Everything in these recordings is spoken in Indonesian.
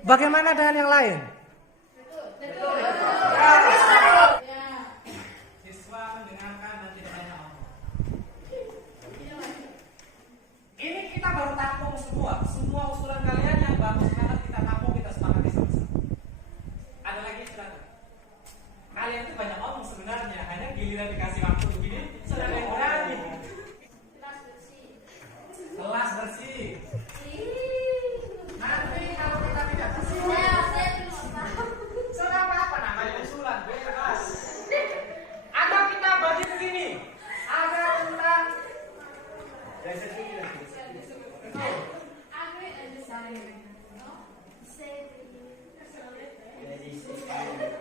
Bagaimana dengan yang lain? Betul. Siswa mendengarkan dan tidak banyak ngomong. Ini kita baru tampung semua usulan kalian yang bagus banget kita tampung, kita sepakati sama-sama. Ada lagi silakan. Kalian itu banyak ngomong sebenarnya, hanya giliran dikasih waktu begini sudah ada yang berani. Kelas bersih. Nanti kalau kita tidak bersih, sudah apa namanya usulan bebas. Atau kita bagi begini, ada tentang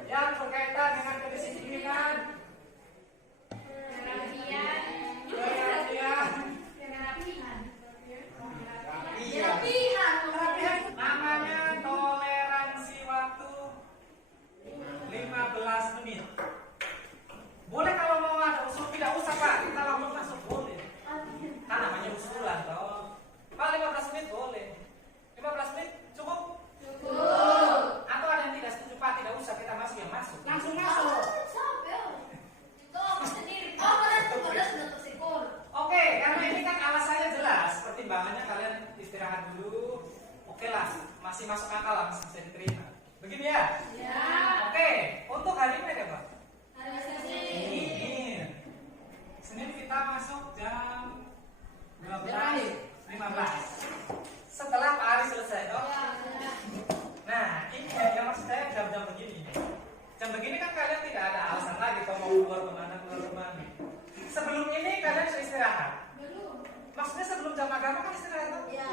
yang berkaitan dengan kedisiplinan, namanya toleransi waktu 15 menit. Boleh kalau mau ada usul, tidak usah Pak, kita langsung masuk boleh. Kan namanya usulan toh. Pak 15 menit boleh. 15 menit cukup? Atau ada yang tidak setuju Pak, tidak usah kita masuk, yang masuk. Langsung masuk. Oke, karena ini kan alasannya jelas, pertimbangannya kalian istirahat dulu. Oke lah, masih masuk akal lah, masih bisa diterima. Begini ya? Ya. Oke, untuk hari ini apa? Hari Senin. Ini. Senin kita masuk jam 12.15. Setelah Pak Ari selesai toh? Nah, ini yang maksud saya jam-jam begini. Jam begini kan kalian tidak ada alasan lagi kalau mau keluar kemana. Sebelum ini kalian sudah istirahat. Belum. Maksudnya sebelum jam agama kan istirahat toh? Ya.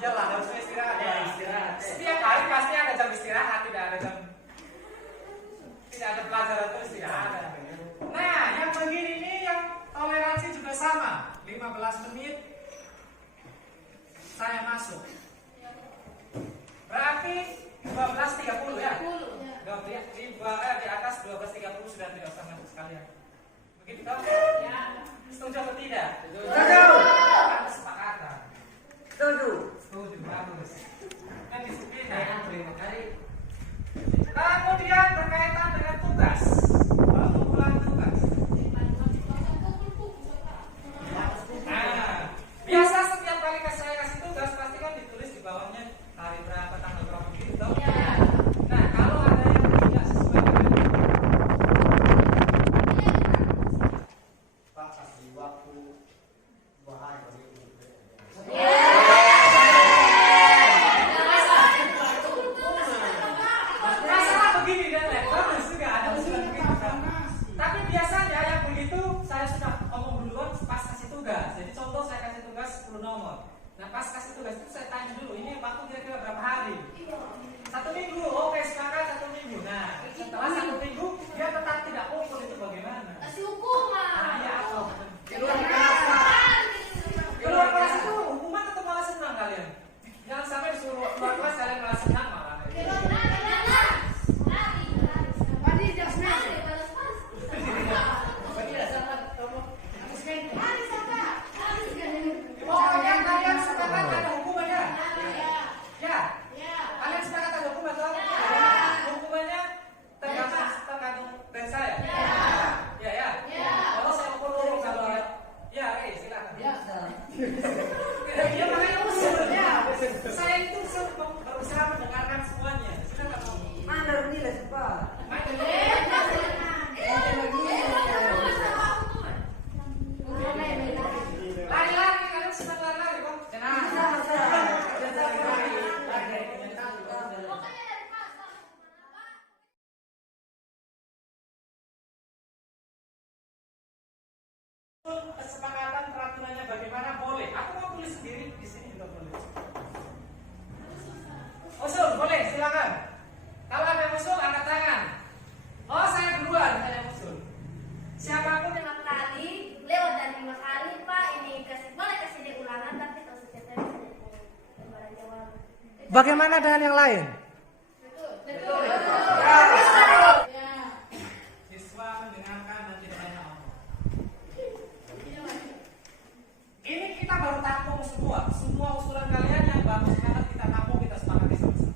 Iyalah, harusnya istirahat ya. Setiap hari pasti ada jam istirahat, tidak ada pelajaran terus tidak ada. Nah, yang begini ini yang toleransi juga sama. 15 menit saya masuk. Berarti 12.30 ya? 12 di atas 12.30 sudah tidak usah masuk sekalian. Begitu kan? Ya. Setuju atau tidak? Setuju. Kan kesepakatan. Setuju. Setuju, bagus. Kan disiplin ya. Kemudian berkaitan dengan tugas. Pengumpulan tugas. Nah, biasa setiap kali saya kasih tugas pasti kan ditulis di bawahnya hari berapa, tanggal berapa gitu. Nah, kalau ada yang tidak sesuai dengan Pak, kasih waktu 2 hari. masalah begini dan lain bagus juga ada usulan begitu kan. Tapi biasanya yang begitu saya sudah ngomong duluan pas kasih tugas. Jadi contoh saya kasih tugas 10 nomor. Nah pas kasih tugas itu saya tanya dulu ini waktu kira-kira berapa hari? 1 minggu. Oke, sepakat 1 minggu. Nah setelah 1 minggu dia tetap tidak kumpul, itu bagaimana? Kasih hukuman. Nah ya atau Di luar kelas. keluar kelas itu hukuman atau malah senang kalian? Jangan sampai disuruh keluar kelas kalian malah senang malah. Pokoknya kalian sepakat ada hukuman ya? Ya. Kalian sepakat ada hukuman toh? Hukumannya tergantung dari saya. Ya. Kalau saya ukur dulu kalau ya, silakan. Dia makanya usul. Saya itu berusaha mendengarkan semuanya. Silakan ngomong. Mana nilai Pak? Lari-lari, kalian senang lari-lari kok? Kesepakatan peraturannya bagaimana boleh. Aku mau tulis sendiri di sini juga boleh. Usul boleh, silakan. Kalau ada usul angkat tangan. Oh saya duluan, saya yang usul. Siapapun yang 5 kali, lewat dari 5 kali Pak, ini boleh kasih dia ulangan tapi kalau setiap hari saya lembaran jawab. Bagaimana dengan yang lain? Betul. siswa mendengarkan dan tidak banyak ngomong. Ini kita baru tampung semua usulan kalian yang bagus banget kita tampung, kita sepakati sama-sama.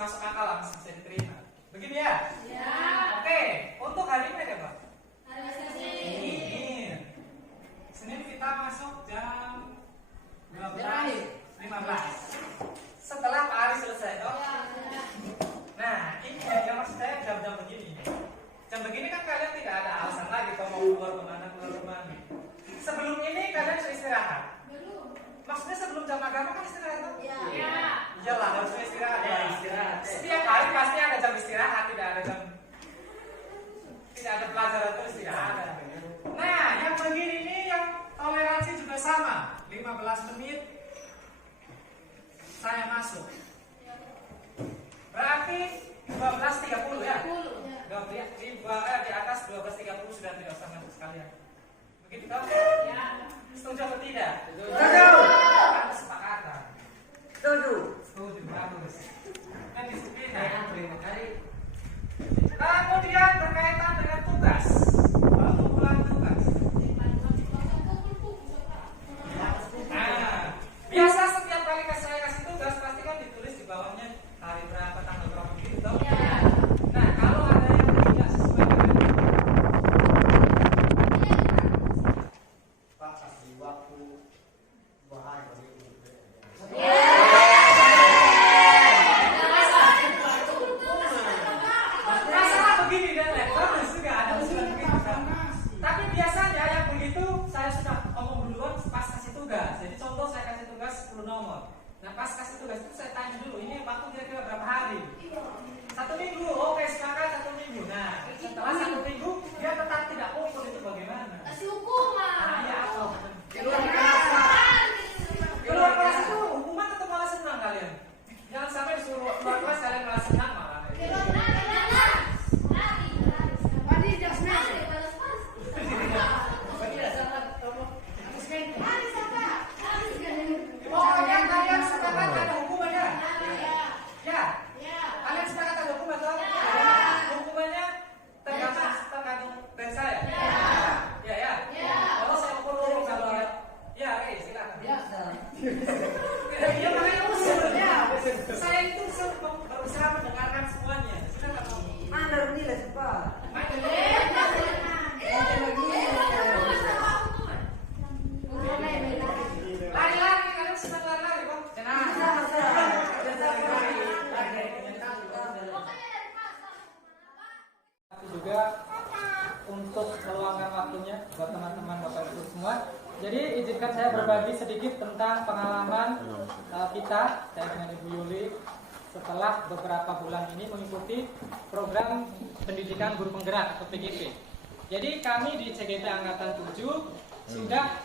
masuk akal lah, masih bisa diterima. Begini ya? Ya. Oke, untuk hari ini ada apa? Hari Senin. Senin. Senin kita masuk jam 12.15. Setelah Pak Ari selesai, toh? Nah, ini yang maksud saya jam-jam begini. Jam begini kan kalian tidak ada alasan lagi kalau mau keluar kemana. Sebelum ini kalian sudah istirahat. Belum. Maksudnya sebelum jam agama kan istirahat, toh? Ya. Iyalah, harusnya istirahat. Ya, istirahat. Setiap hari pasti ada jam istirahat, tidak ada pelajaran terus, tidak ada. Nah, yang begini ini yang toleransi juga sama. 15 menit saya masuk. Berarti 12.30 ya? 12, di atas 12.30 sudah tidak usah masuk sekalian. Begitu kan? Ya. Setuju atau tidak? Setuju. Kan kesepakatan. Setuju. Setuju, bagus. Kan disiplin ya. Terima kasih. Kemudian berkaitan dengan tugas. Pengumpulan tugas. Nah, biasa setiap kali saya kasih tugas pasti kan ditulis di bawahnya hari berapa, tanggal berapa gitu, toh? Nah, kalau ada yang tidak sesuai dengan Pak kasih waktu 2 hari bagi untuk masalah begini dan bagus juga ada usulan begitu kan. Tapi biasanya yang begitu saya sudah omong duluan pas kasih tugas. Jadi contoh saya kasih tugas 10 nomor. Nah pas kasih tugas itu saya tanya dulu, ini waktu kira-kira berapa hari? 1 minggu, oke sepakat 1 minggu. Nah setelah 1 minggu dia tetap tidak kumpul, itu bagaimana? Kasih hukuman. Nah ya apa? Di luar kelas. Di luar kelas itu hukuman tetap malah senang kalian. Jangan sampai disuruh luar kelas kalian malah senang malah. Pokoknya kalian sepakat ada hukuman ya? Ya. Kalian sepakat ada hukuman toh? Hukumannya tergantung dari saya. Ya. Kalau saya ukur kalau ya, silakan. Biasa. Ya makanya usul. Saya itu berusaha mendengarkan semuanya. Silakan ngomong. Mana nilai cepat? Lari-lari, kalian senang lari-lari kok. Juga untuk meluangkan waktunya buat teman-teman Bapak Ibu semua. Jadi izinkan saya berbagi sedikit tentang pengalaman kita, saya dengan Ibu Yuli setelah beberapa bulan ini mengikuti program pendidikan guru penggerak atau PGP. Jadi kami di CGP Angkatan 7 sudah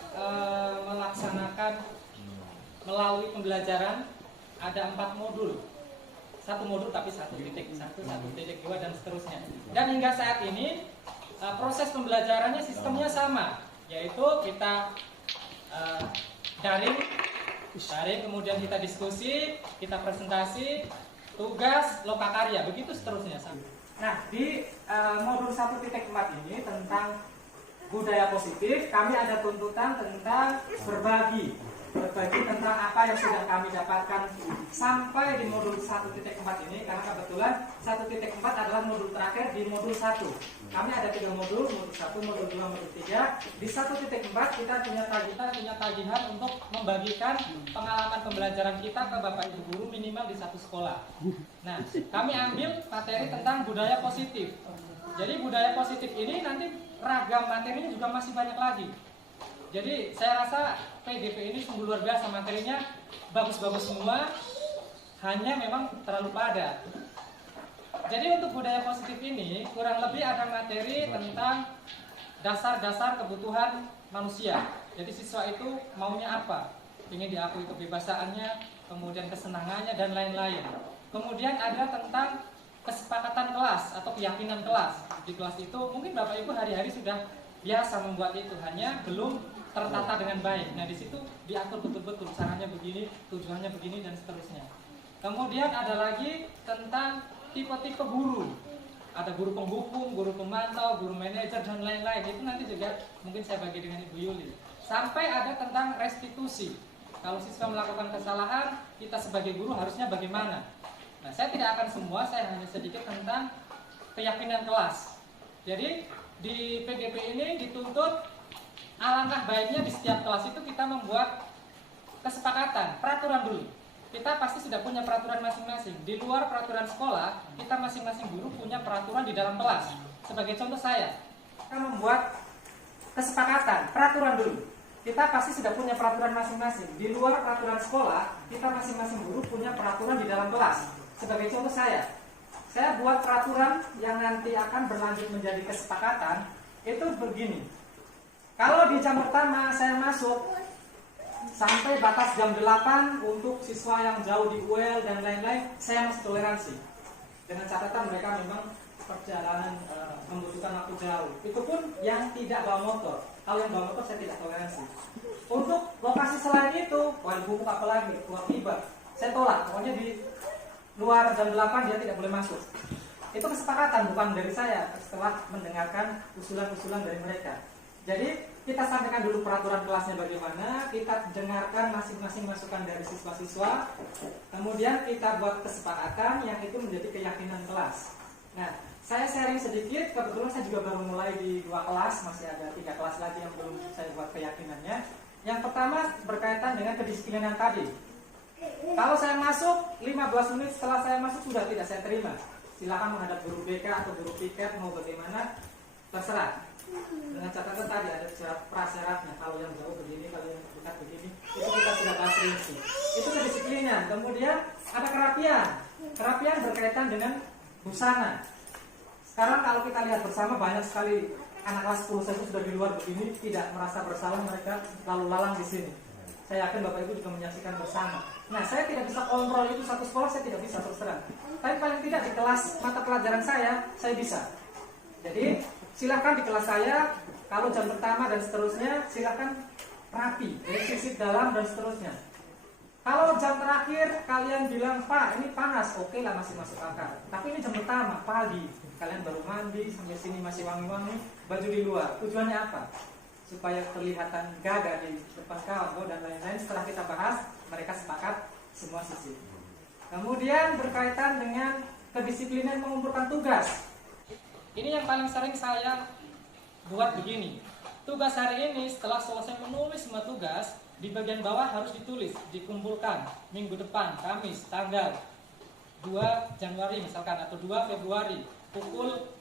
melaksanakan melalui pembelajaran ada 4 modul. 1 modul tapi 1.1, 1.2 dan seterusnya. Dan hingga saat ini proses pembelajarannya sistemnya sama, yaitu kita daring, kemudian kita diskusi, kita presentasi, tugas, lokakarya, begitu seterusnya. Nah, di modul 1.4 ini tentang budaya positif, kami ada tuntutan tentang berbagi tentang apa yang sudah kami dapatkan sampai di modul 1.4 ini, karena kebetulan 1.4 adalah modul terakhir di modul 1. Kami ada 3 modul 1, modul 2, modul 3. Di 1.4 kita punya tagihan untuk membagikan pengalaman pembelajaran kita ke Bapak Ibu guru minimal di 1 sekolah. Nah, kami ambil materi tentang budaya positif. Jadi budaya positif ini nanti ragam materinya juga masih banyak lagi. Jadi saya rasa PGP ini sungguh luar biasa, materinya bagus-bagus semua, hanya memang terlalu padat. Jadi untuk budaya positif ini kurang lebih ada materi tentang dasar-dasar kebutuhan manusia. Jadi siswa itu maunya apa? Ingin diakui kebebasannya, kemudian kesenangannya dan lain-lain. Kemudian ada tentang kesepakatan kelas atau keyakinan kelas. Di kelas itu mungkin Bapak Ibu hari-hari sudah biasa membuat itu, hanya belum tertata dengan baik. Nah, di situ diatur betul-betul caranya begini, tujuannya begini dan seterusnya. Kemudian ada lagi tentang tipe-tipe guru. Ada guru penghukum, guru pemantau, guru manajer dan lain-lain. Itu nanti juga mungkin saya bagi dengan Ibu Yuli. Sampai ada tentang restitusi. Kalau siswa melakukan kesalahan, kita sebagai guru harusnya bagaimana? Nah, saya tidak akan semua, saya hanya sedikit tentang keyakinan kelas. Jadi di PGP ini dituntut alangkah baiknya di setiap kelas itu kita membuat kesepakatan, peraturan dulu. Kita pasti sudah punya peraturan masing-masing. Di luar peraturan sekolah, kita masing-masing guru punya peraturan di dalam kelas. Sebagai contoh saya, kita membuat kesepakatan, peraturan dulu. Kita pasti sudah punya peraturan masing-masing. Di luar peraturan sekolah, kita masing-masing guru punya peraturan di dalam kelas. Sebagai contoh saya buat peraturan yang nanti akan berlanjut menjadi kesepakatan. Itu begini. Kalau di jam pertama saya masuk sampai batas jam 8 untuk siswa yang jauh di UL dan lain-lain, saya masih toleransi. Dengan catatan mereka memang perjalanan membutuhkan waktu jauh. Itu pun yang tidak bawa motor. Kalau yang bawa motor saya tidak toleransi. Untuk lokasi selain itu, buku apa lagi, tiba, saya tolak. Pokoknya di luar jam 8 dia tidak boleh masuk. Itu kesepakatan bukan dari saya setelah mendengarkan usulan-usulan dari mereka. Jadi kita sampaikan dulu peraturan kelasnya bagaimana, kita dengarkan masing-masing masukan dari siswa-siswa, kemudian kita buat kesepakatan yang itu menjadi keyakinan kelas. Nah, saya sharing sedikit, kebetulan saya juga baru mulai di 2 kelas, masih ada 3 kelas lagi yang belum saya buat keyakinannya. Yang pertama berkaitan dengan kedisiplinan tadi. Kalau saya masuk, 15 menit setelah saya masuk sudah tidak saya terima. Silakan menghadap guru BK atau guru piket mau bagaimana, terserah. Dengan catatan tadi ada prasyaratnya, kalau yang jauh begini, kalau yang dekat begini, itu kita sudah bahas rinci. Itu kedisiplinan. Kemudian ada kerapian. Kerapian berkaitan dengan busana. Sekarang kalau kita lihat bersama banyak sekali anak kelas 10 saja sudah di luar begini, tidak merasa bersalah mereka lalu lalang di sini. Saya yakin Bapak Ibu juga menyaksikan bersama. Nah, saya tidak bisa kontrol itu satu sekolah, saya tidak bisa terus terang. Tapi paling tidak di kelas mata pelajaran saya bisa. Jadi silahkan di kelas saya, kalau jam pertama dan seterusnya, silahkan rapi, dari sisi dalam dan seterusnya. Kalau jam terakhir kalian bilang, Pak ini panas, oke lah masih masuk akal. Tapi ini jam pertama, pagi, kalian baru mandi, sampai sini masih wangi-wangi, baju di luar. Tujuannya apa? Supaya kelihatan gagah di depan kawan dan lain-lain. Setelah kita bahas, mereka sepakat semua sisi. Kemudian berkaitan dengan kedisiplinan mengumpulkan tugas. Ini yang paling sering saya buat begini. Tugas hari ini setelah selesai menulis semua tugas, di bagian bawah harus ditulis, dikumpulkan minggu depan, Kamis, tanggal 2 Januari misalkan, atau 2 Februari, pukul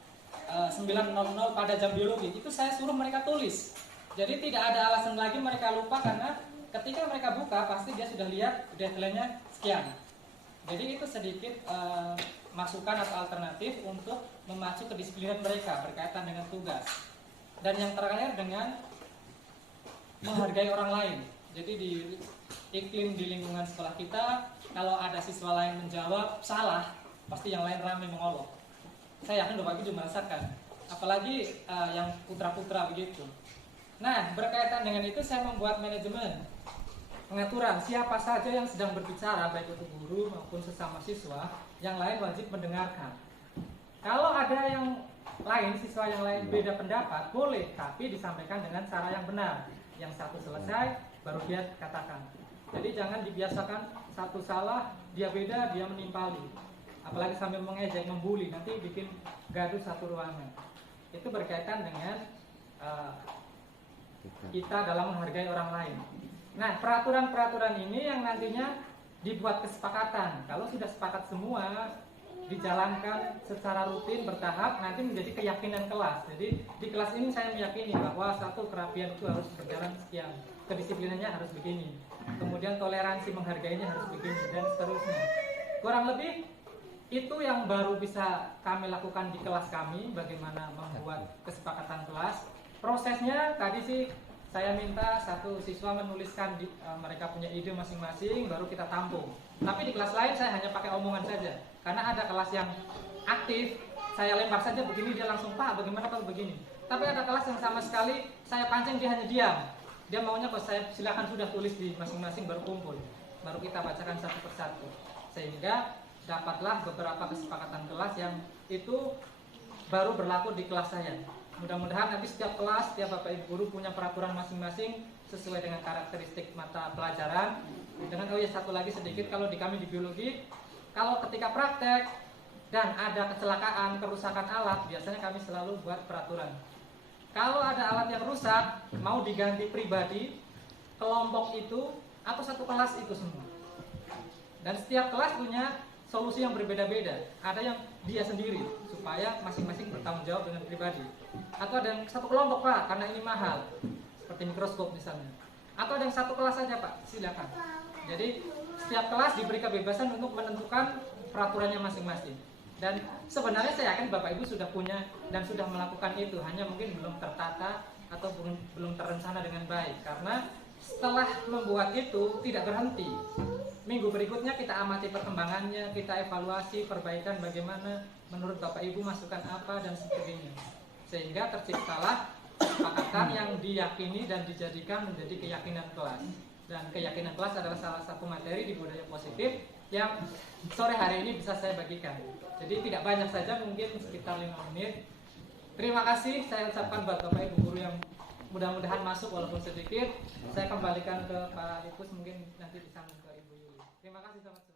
9.00 pada jam biologi. Itu saya suruh mereka tulis. Jadi tidak ada alasan lagi mereka lupa, karena ketika mereka buka pasti dia sudah lihat deadline-nya sekian. Jadi itu sedikit masukan atau alternatif untuk memacu kedisiplinan mereka berkaitan dengan tugas. Dan yang terakhir dengan menghargai orang lain. Jadi di iklim di lingkungan sekolah kita, kalau ada siswa lain menjawab salah, pasti yang lain ramai mengolok. Saya yakin Bapak Ibu juga merasakan, apalagi yang putra-putra begitu. Nah, berkaitan dengan itu saya membuat manajemen pengaturan siapa saja yang sedang berbicara, baik itu guru maupun sesama siswa, yang lain wajib mendengarkan. Kalau ada yang lain, siswa yang lain beda pendapat, boleh, tapi disampaikan dengan cara yang benar. Yang satu selesai, baru dia katakan. Jadi jangan dibiasakan satu salah, dia beda, dia menimpali. Apalagi sambil mengejek, membuli, nanti bikin gaduh satu ruangan. Itu berkaitan dengan kita dalam menghargai orang lain. Nah, peraturan-peraturan ini yang nantinya dibuat kesepakatan. Kalau sudah sepakat semua, dijalankan secara rutin bertahap, nanti menjadi keyakinan kelas. Jadi di kelas ini saya meyakini bahwa satu, kerapian itu harus berjalan sekian, kedisiplinannya harus begini, kemudian toleransi menghargainya harus begini, dan seterusnya. Kurang lebih itu yang baru bisa kami lakukan di kelas kami, bagaimana membuat kesepakatan kelas. Prosesnya tadi sih saya minta satu siswa menuliskan mereka punya ide masing-masing, baru kita tampung. Tapi di kelas lain saya hanya pakai omongan saja, karena ada kelas yang aktif, saya lempar saja begini, dia langsung, Pak bagaimana kalau begini. Tapi ada kelas yang sama sekali saya pancing, dia hanya diam. Dia maunya kalau saya silakan sudah tulis di masing-masing, baru kumpul, baru kita bacakan satu persatu, sehingga dapatlah beberapa kesepakatan kelas yang itu baru berlaku di kelas saya. Mudah-mudahan nanti setiap kelas, setiap Bapak Ibu guru punya peraturan masing-masing sesuai dengan karakteristik mata pelajaran. Dengan satu lagi sedikit, kalau di kami di biologi, kalau ketika praktek dan ada kecelakaan, kerusakan alat, biasanya kami selalu buat peraturan. Kalau ada alat yang rusak, mau diganti pribadi, kelompok itu, atau satu kelas itu semua. Dan setiap kelas punya solusi yang berbeda-beda. Ada yang dia sendiri, supaya masing-masing bertanggung jawab dengan pribadi. Atau ada yang satu kelompok, Pak, karena ini mahal, seperti mikroskop misalnya. Atau ada yang satu kelas saja, Pak, silakan. Jadi setiap kelas diberi kebebasan untuk menentukan peraturannya masing-masing. Dan sebenarnya saya yakin Bapak Ibu sudah punya dan sudah melakukan itu, hanya mungkin belum tertata atau belum terencana dengan baik. Karena setelah membuat itu tidak berhenti. Minggu berikutnya kita amati perkembangannya, kita evaluasi, perbaikan bagaimana menurut Bapak Ibu, masukan apa dan sebagainya. Sehingga terciptalah kesepakatan yang diyakini dan dijadikan menjadi keyakinan kelas. Dan keyakinan kelas adalah salah satu materi di budaya positif yang sore hari ini bisa saya bagikan. Jadi tidak banyak saja, mungkin sekitar 5 menit. Terima kasih saya ucapkan buat Bapak Ibu guru yang mudah-mudahan masuk walaupun sedikit. Saya kembalikan ke Pak Ipus, mungkin nanti disambung ke Ibu Yuli. Terima kasih, selamat sore.